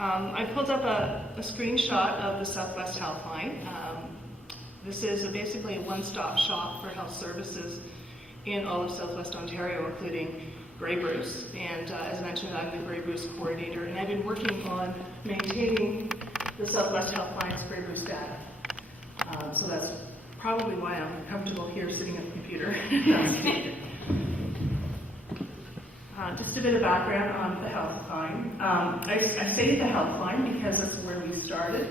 I pulled up a screenshot of the Southwest Healthline. This is basically a one-stop shop for health services in all of Southwest Ontario, including Grey Bruce. And as mentioned, I'm the Grey Bruce coordinator, and I've been working on maintaining the Southwest Healthline's Grey Bruce data. So that's probably why I'm comfortable here sitting at the computer. Just a bit of background on the Healthline. I say the Healthline because that's where we started.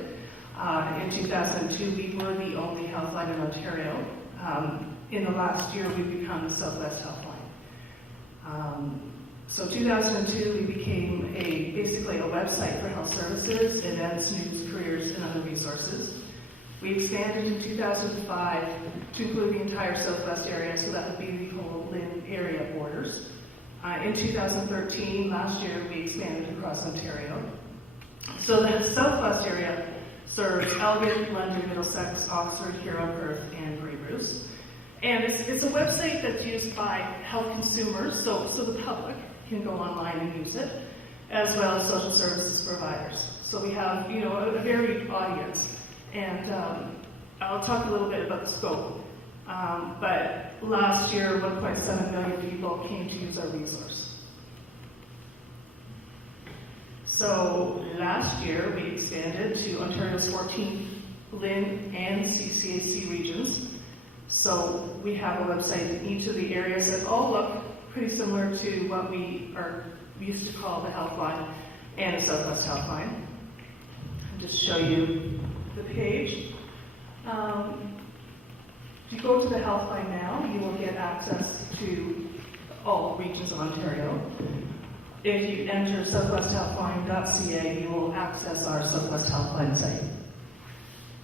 In 2002, we were the only Healthline in Ontario. In the last year, we've become the Southwest Healthline. So 2002, we became basically a website for health services, events, news, careers, and other resources. We expanded in 2005 to include the entire Southwest area, so that would be the whole Lynn area borders. In 2013, last year, we expanded across Ontario. So the Southwest area serves Elgin, London, Middlesex, Oxford, Huron, Perth, and Grey Bruce. And it's a website that's used by health consumers, so the public can go online and use it, as well as social services providers. So we have, a varied audience. And I'll talk a little bit about the scope. But last year, 1.7 million people came to use our resource. So last year, we expanded to Ontario's 14 Lynn and CCAC regions. So we have a website in each of the areas that all look pretty similar to what we used to call the Healthline and the Southwest Healthline. I'll just show you the page. If you go to the Healthline now, you will get access to all regions of Ontario. If you enter southwesthealthline.ca, you will access our Southwest Healthline site.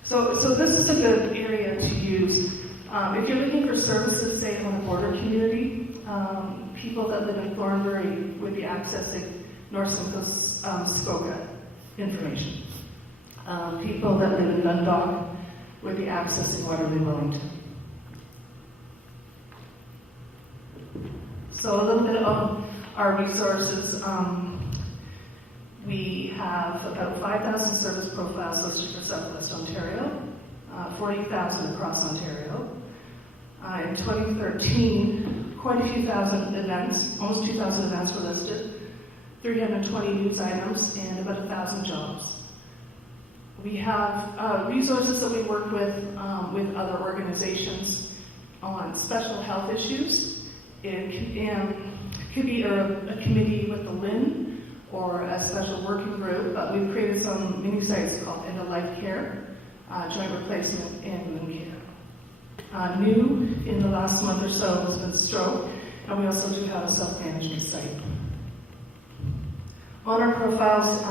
So this is a good area to use. If you're looking for services, say, on a border community, people that live in Thornbury would be accessing North Simcoe Skoka information. People that live in Dundalk would be accessing Waterloo Wellington. So a little bit of our resources. We have about 5,000 service profiles listed for Southwest Ontario, 40,000 across Ontario. In 2013, quite a few thousand events, almost 2,000 events were listed, 320 news items, and about 1,000 jobs. We have resources that we work with other organizations on special health issues. It could be a committee with the LIN or a special working group, but we've created some mini sites called End of Life Care, Joint Replacement, and Wound Care. New in the last month or so has been stroke, and we also do have a self-management site. On our profiles,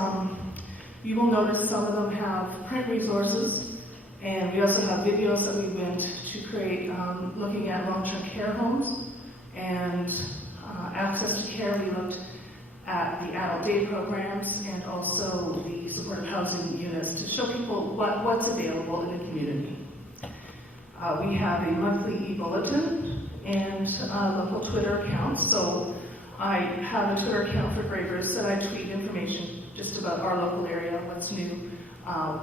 you will notice some of them have print resources, and we also have videos that we went to create looking at long-term care homes and access to care. We looked at the adult day programs and also the supportive housing units to show people what's available in the community. We have a monthly e-bulletin and local Twitter accounts. So I have a Twitter account for Grey Bruce that I tweet information just about our local area, what's new,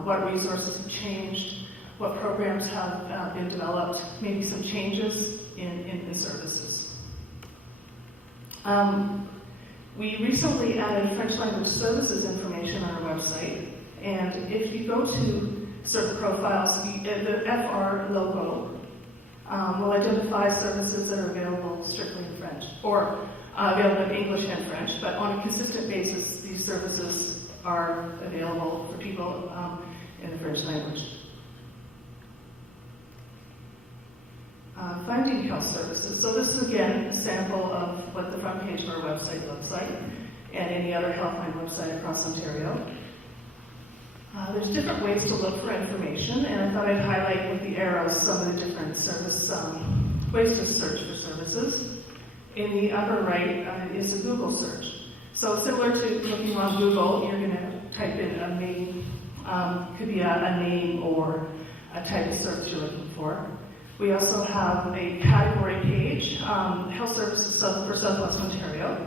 what resources have changed, what programs have been developed, maybe some changes in services. We recently added French language services information on our website, and if you go to certain profiles, the FR logo will identify services that are available strictly in French, or available in English and French, but on a consistent basis, these services are available for people in the French language. Finding health services. So this is again a sample of what the front page of our website looks like, and any other Healthline website across Ontario. There's different ways to look for information, and I thought I'd highlight with the arrows some of the different service ways to search for services. In the upper right is a Google search. So similar to looking on Google, you're going to type in a name, could be a name or a type of search you're looking for. We also have a category page, health services for Southwest Ontario.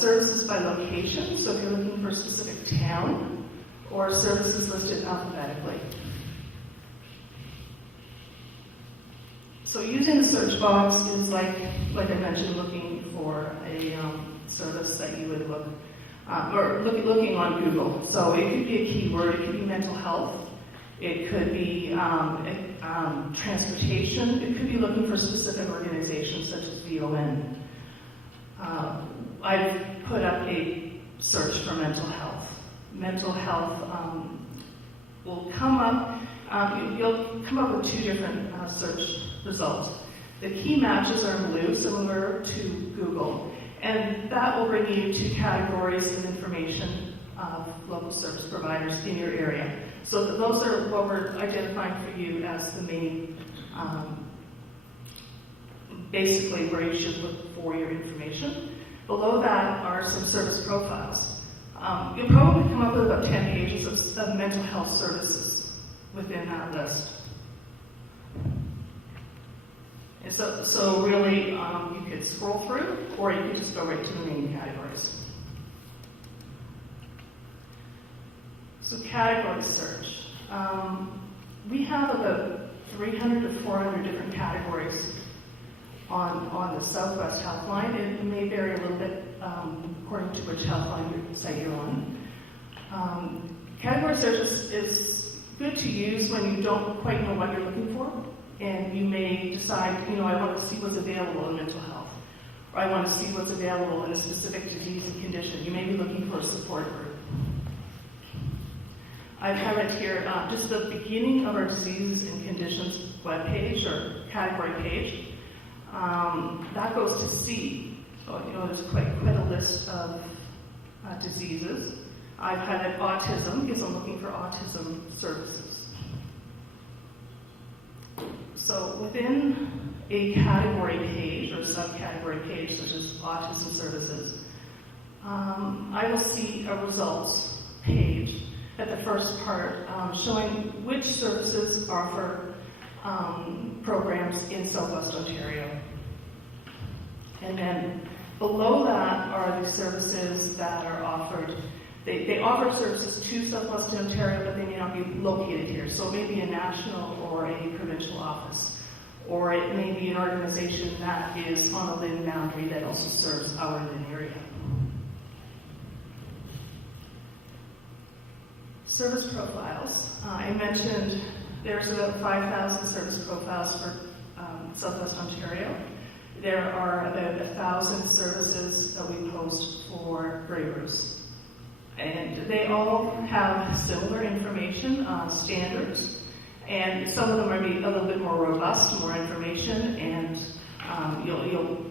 Services by location, so if you're looking for a specific town, or services listed alphabetically. So using the search box is like I mentioned, looking for a service that you would look, or looking on Google. So it could be a keyword, it could be mental health, it could be transportation, it could be looking for specific organizations such as VON. I've put up a search for mental health. Mental health will come up, you'll come up with two different search results. The key matches are in blue, similar to Google, and that will bring you to categories of information of local service providers in your area. So those are what we're identifying for you as the main, basically where you should look for your information. Below that are some service profiles. You'll probably come up with about 10 pages of mental health services within that list. And so really, you could scroll through, or you could just go right to the main categories. So category search. We have about 300 to 400 different categories on the Southwest Healthline. It may vary a little bit according to which Healthline site you're on. Category search is good to use when you don't quite know what you're looking for, and you may decide, I want to see what's available in mental health, or I want to see what's available in a specific disease and condition. You may be looking for a support group. I've highlighted here just the beginning of our diseases and conditions webpage or category page. That goes to C. So, there's quite a list of diseases. I've highlighted autism because I'm looking for autism services. So within a category page or subcategory page, such as autism services, I will see a results page at the first part showing which services offer programs in Southwest Ontario. And then below that are the services that are offered. They offer services to Southwest Ontario, but they may not be located here. So it may be a national or a provincial office, or it may be an organization that is on a LHIN boundary that also serves our LHIN area. Service profiles. I mentioned there's about 5,000 service profiles for Southwest Ontario. There are about 1,000 services that we post for Grey Roos. And they all have similar information, standards, and some of them are a little bit more robust, more information, and you'll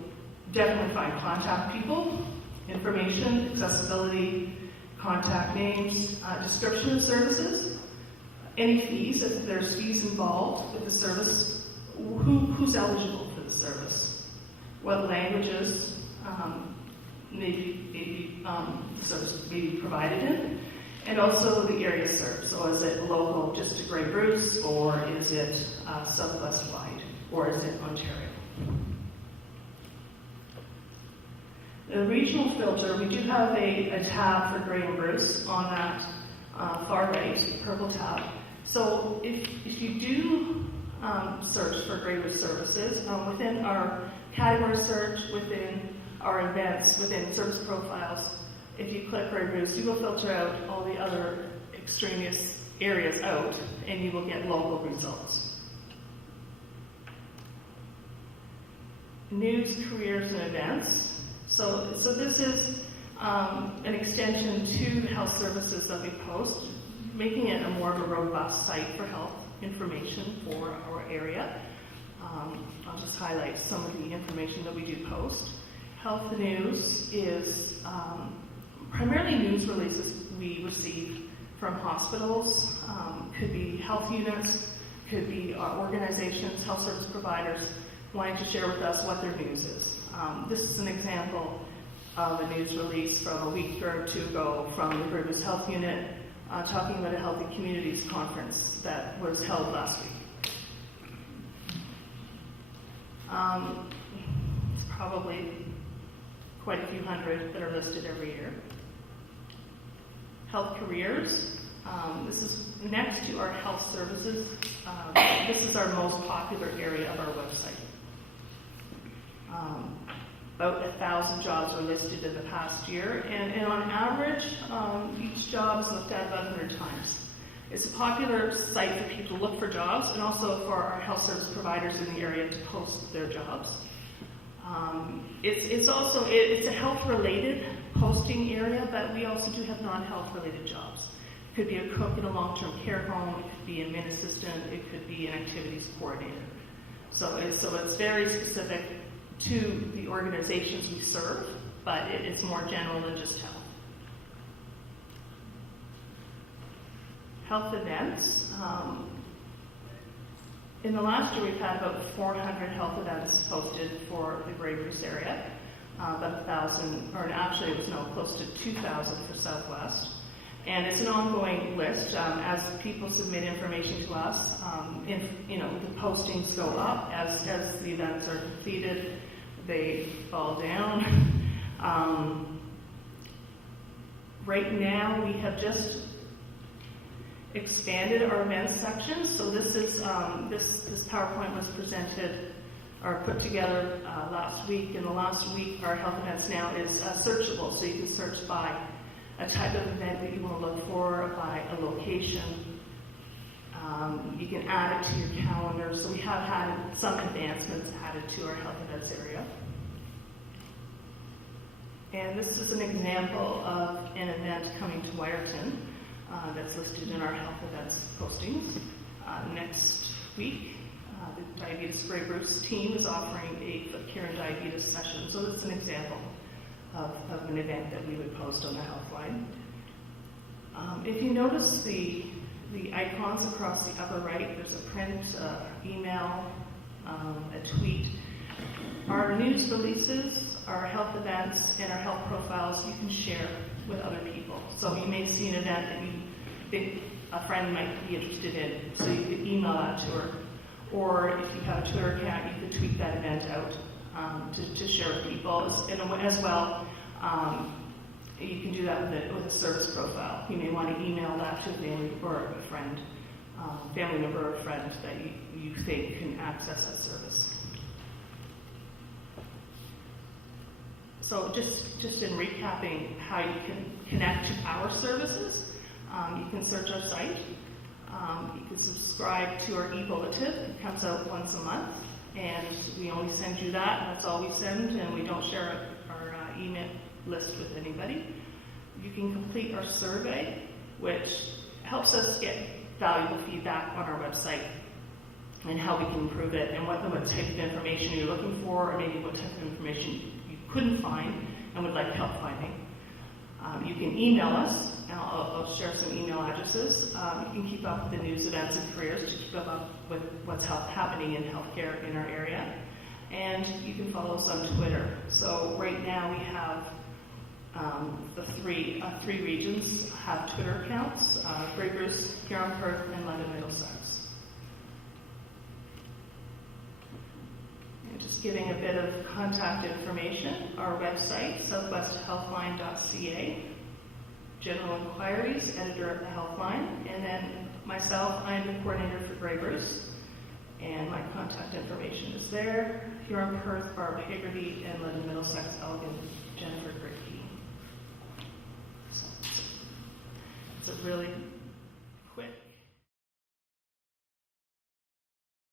definitely find contact people, information, accessibility, contact names, description of services, any fees, if there's fees involved with the service, who's eligible for the service, what languages maybe the service may be provided in, and also the area served. So is it local just to Grey Bruce, or is it Southwest-wide, or is it Ontario? The regional filter, we do have a tab for Grey and Bruce on that far right, purple tab. So if you do search for Grey Bruce services, within our category search, within our events, within service profiles, if you click Grey Bruce, you will filter out all the other extraneous areas out, and you will get local results. News, careers, and events. So this is an extension to the health services that we post, making it a more of a robust site for health information for our area. I'll just highlight some of the information that we do post. Health news is primarily news releases we receive from hospitals, could be health units, could be organizations, health service providers wanting to share with us what their news is. This is an example of a news release from a week or two ago from the Grey Bruce Health Unit talking about a Healthy Communities Conference that was held last week. It's probably quite a few hundred that are listed every year. Health careers. This is next to our health services. This is our most popular area of our website. About 1,000 jobs were listed in the past year, and on average, each job is looked at about 100 times. It's a popular site for people to look for jobs, and also for our health service providers in the area to post their jobs. It's a health-related posting area, but we also do have non-health-related jobs. It could be a cook in a long-term care home, it could be an admin assistant, it could be an activities coordinator. So it's very specific to the organizations we serve, but it's more general than just health. Health events. In the last year, we've had about 400 health events posted for the Grey Bruce area, about 1,000, or actually it was close to 2,000 for Southwest. And it's an ongoing list. As people submit information to us, the postings go up as the events are completed. They fall down. Right now, we have just expanded our events section. So this is this PowerPoint was presented or put together last week. In the last week, our health events now is searchable, so you can search by a type of event that you want to look for, by a location. You can add it to your calendar. So we have had some advancements added to our health events area. And this is an example of an event coming to Wiarton that's listed in our health events postings. Next week, the Diabetes Grey Bruce team is offering a foot care and diabetes session. So this is an example of an event that we would post on the Healthline. If you notice the icons across the upper right, there's a print, email, a tweet. Our news releases, our health events, and our health profiles you can share with other people. So you may see an event that you think a friend might be interested in, so you could email that to her. Or if you have a Twitter account, you could tweet that event out to share with people. And as well, you can do that with a service profile. You may want to email that to a family or a friend, family member or friend that you think can access that service. So just in recapping how you can connect to our services, you can search our site. You can subscribe to our e-bulletin. It comes out once a month, and we only send you that, and that's all we send, and we don't share our email list with anybody. You can complete our survey, which helps us get valuable feedback on our website and how we can improve it, and what type of information you're looking for, or maybe what type of information you couldn't find and would like help finding. You can email us, and I'll share some email addresses. You can keep up with the news, events, and careers to keep up with what's happening in healthcare in our area. And you can follow us on Twitter. So right now we have the three regions have Twitter accounts, Grey Bruce, Huron, Perth, and London, Middlesex. And just giving a bit of contact information, our website, thehealthline.ca, general inquiries, editor at the Healthline, and then myself, I'm the coordinator for Grey Bruce, and my contact information is there. Huron, Perth, Barbara Hagerty, and London, Middlesex, Elgin, Jennifer Griffey. So it's a really